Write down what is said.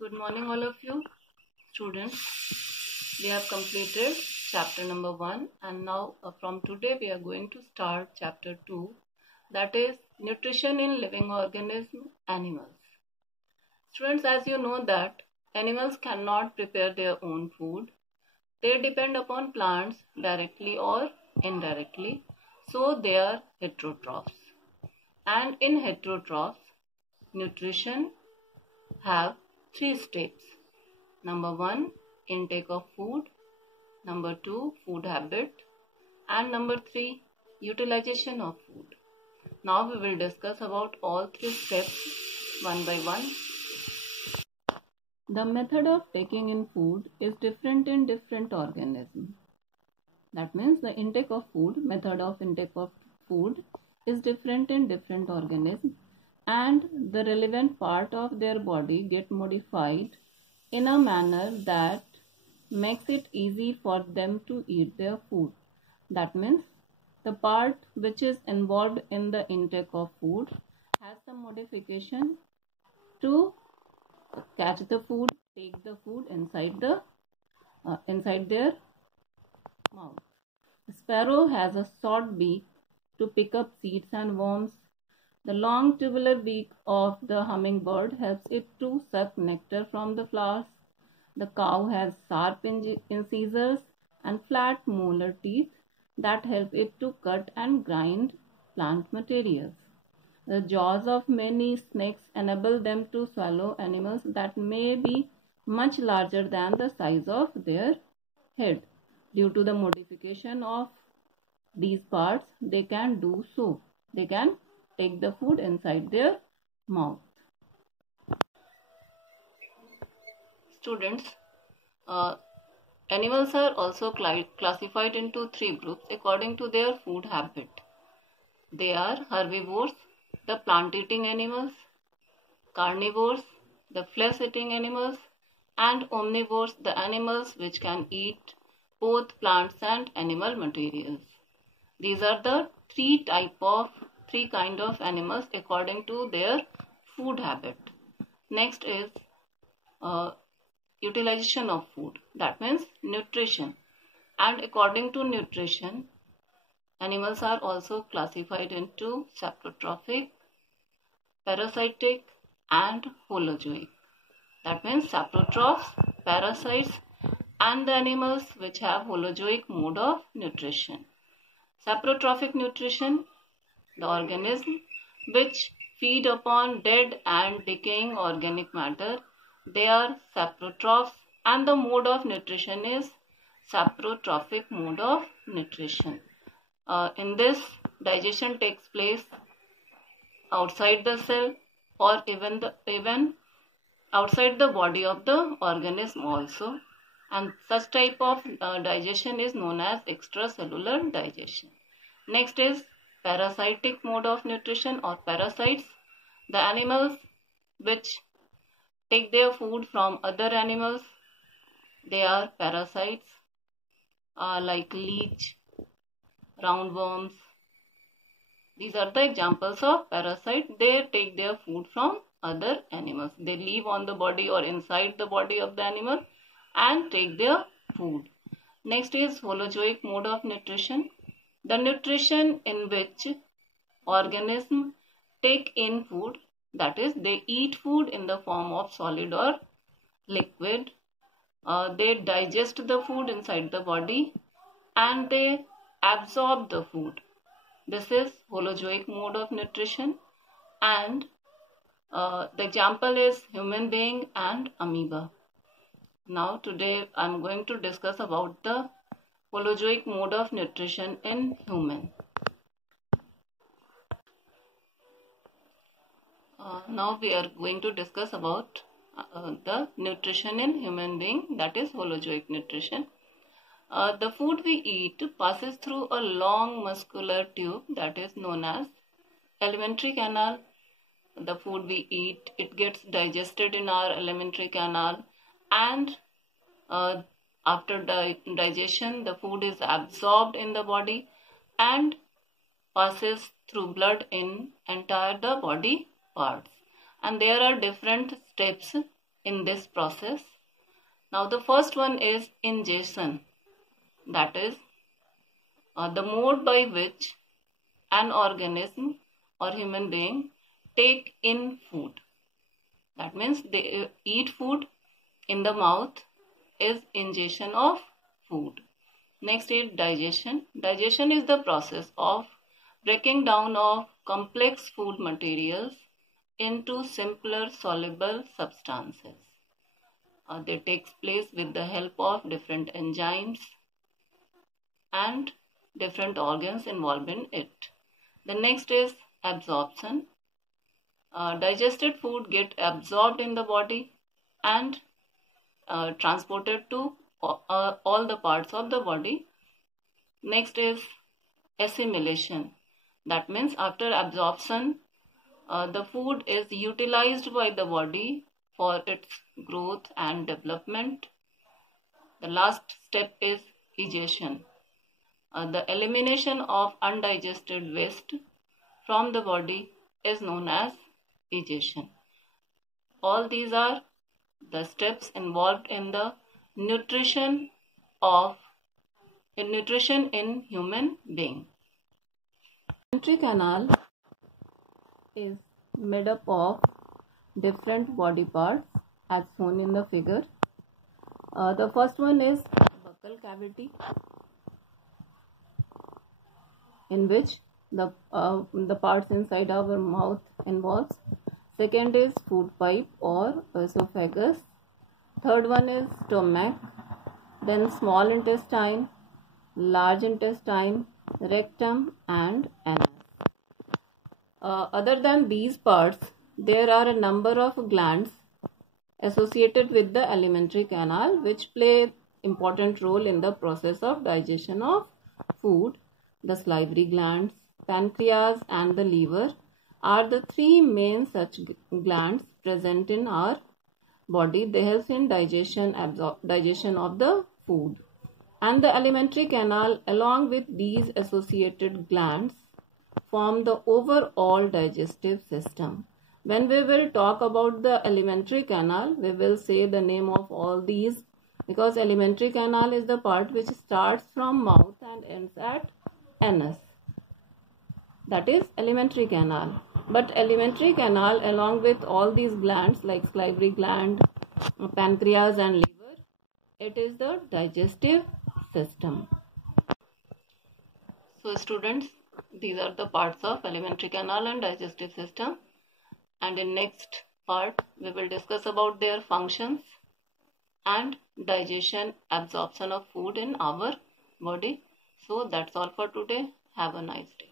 Good morning, all of you students. We have completed chapter number 1, and now from today we are going to start chapter 2, that is nutrition in living organism animals. Students, as you know that animals cannot prepare their own food. They depend upon plants directly or indirectly, so they are heterotrophs. And in heterotrophs, nutrition have 3 steps. Number 1, intake of food. Number 2, food habit. And number 3, utilization of food. Now we will discuss about all 3 steps one by one. The method of taking in food is different in different organisms. That means the intake of food, method of intake of food is different in different organisms, and the relevant part of their body get modified in a manner that makes it easy for them to eat their food. That means the part which is involved in the intake of food has some modification to catch the food, take the food inside their mouth. The sparrow has a short beak to pick up seeds and worms. The long tubular beak of the hummingbird helps it to suck nectar from the flowers. The cow has sharp incisors and flat molar teeth that help it to cut and grind plant materials. The jaws of many snakes enable them to swallow animals that may be much larger than the size of their head. Due to the modification of these parts, they can do so. They can take the food inside their mouth. Students, animals are also classified into 3 groups according to their food habit. They are herbivores, the plant-eating animals, carnivores, the flesh-eating animals, and omnivores, the animals which can eat both plants and animal materials. These are the three kind of animals according to their food habit. Next is utilization of food. That means nutrition. And according to nutrition, animals are also classified into saprotrophic, parasitic, and holozoic. That means saprotrophs, parasites, and the animals which have holozoic mode of nutrition. Saprotrophic nutrition, the organism which feed upon dead and decaying organic matter, they are saprotrophs, and the mode of nutrition is saprotrophic mode of nutrition. In this, digestion takes place outside the cell or even outside the body of the organism also, and such type of digestion is known as extracellular digestion. Next is parasitic mode of nutrition or parasites, the animals which take their food from other animals. They are parasites like leech, roundworms. These are the examples of parasites. They take their food from other animals. They live on the body or inside the body of the animal and take their food. Next is holozoic mode of nutrition. The nutrition in which organisms take in food, that is, they eat food in the form of solid or liquid. They digest the food inside the body and they absorb the food. This is holozoic mode of nutrition, and the example is human being and amoeba. Now today I am going to discuss about the holozoic mode of nutrition in human. Now we are going to discuss about the nutrition in human being, that is holozoic nutrition. The food we eat passes through a long muscular tube that is known as alimentary canal. The food we eat, it gets digested in our alimentary canal, and after digestion, the food is absorbed in the body and passes through blood in entire the body parts. And there are different steps in this process. Now the first one is ingestion, that is the mode by which an organism or human being take in food. That means they eat food in the mouth is ingestion of food. Next is digestion. Digestion is the process of breaking down of complex food materials into simpler soluble substances. They takes place with the help of different enzymes and different organs involved in it. The next is absorption. Digested food get absorbed in the body and transported to all the parts of the body. Next is assimilation. That means after absorption, the food is utilized by the body for its growth and development. The last step is egestion. The elimination of undigested waste from the body is known as egestion. All these are the steps involved in the nutrition in human being. Alimentary canal is made up of different body parts as shown in the figure. The first one is buccal cavity, in which the parts inside our mouth involves. Second is food pipe or esophagus. Third one is stomach, then small intestine, large intestine, rectum and anus. Other than these parts, there are a number of glands associated with the alimentary canal which play important role in the process of digestion of food. The salivary glands, pancreas and the liver are the three main such glands present in our body. They help in digestion of the food. And the alimentary canal along with these associated glands form the overall digestive system. When we will talk about the alimentary canal, we will say the name of all these, because alimentary canal is the part which starts from mouth and ends at anus. That is alimentary canal. But alimentary canal along with all these glands like salivary gland, pancreas and liver, it is the digestive system. So students, these are the parts of alimentary canal and digestive system, and in next part we will discuss about their functions and digestion, absorption of food in our body. So that's all for today. Have a nice day.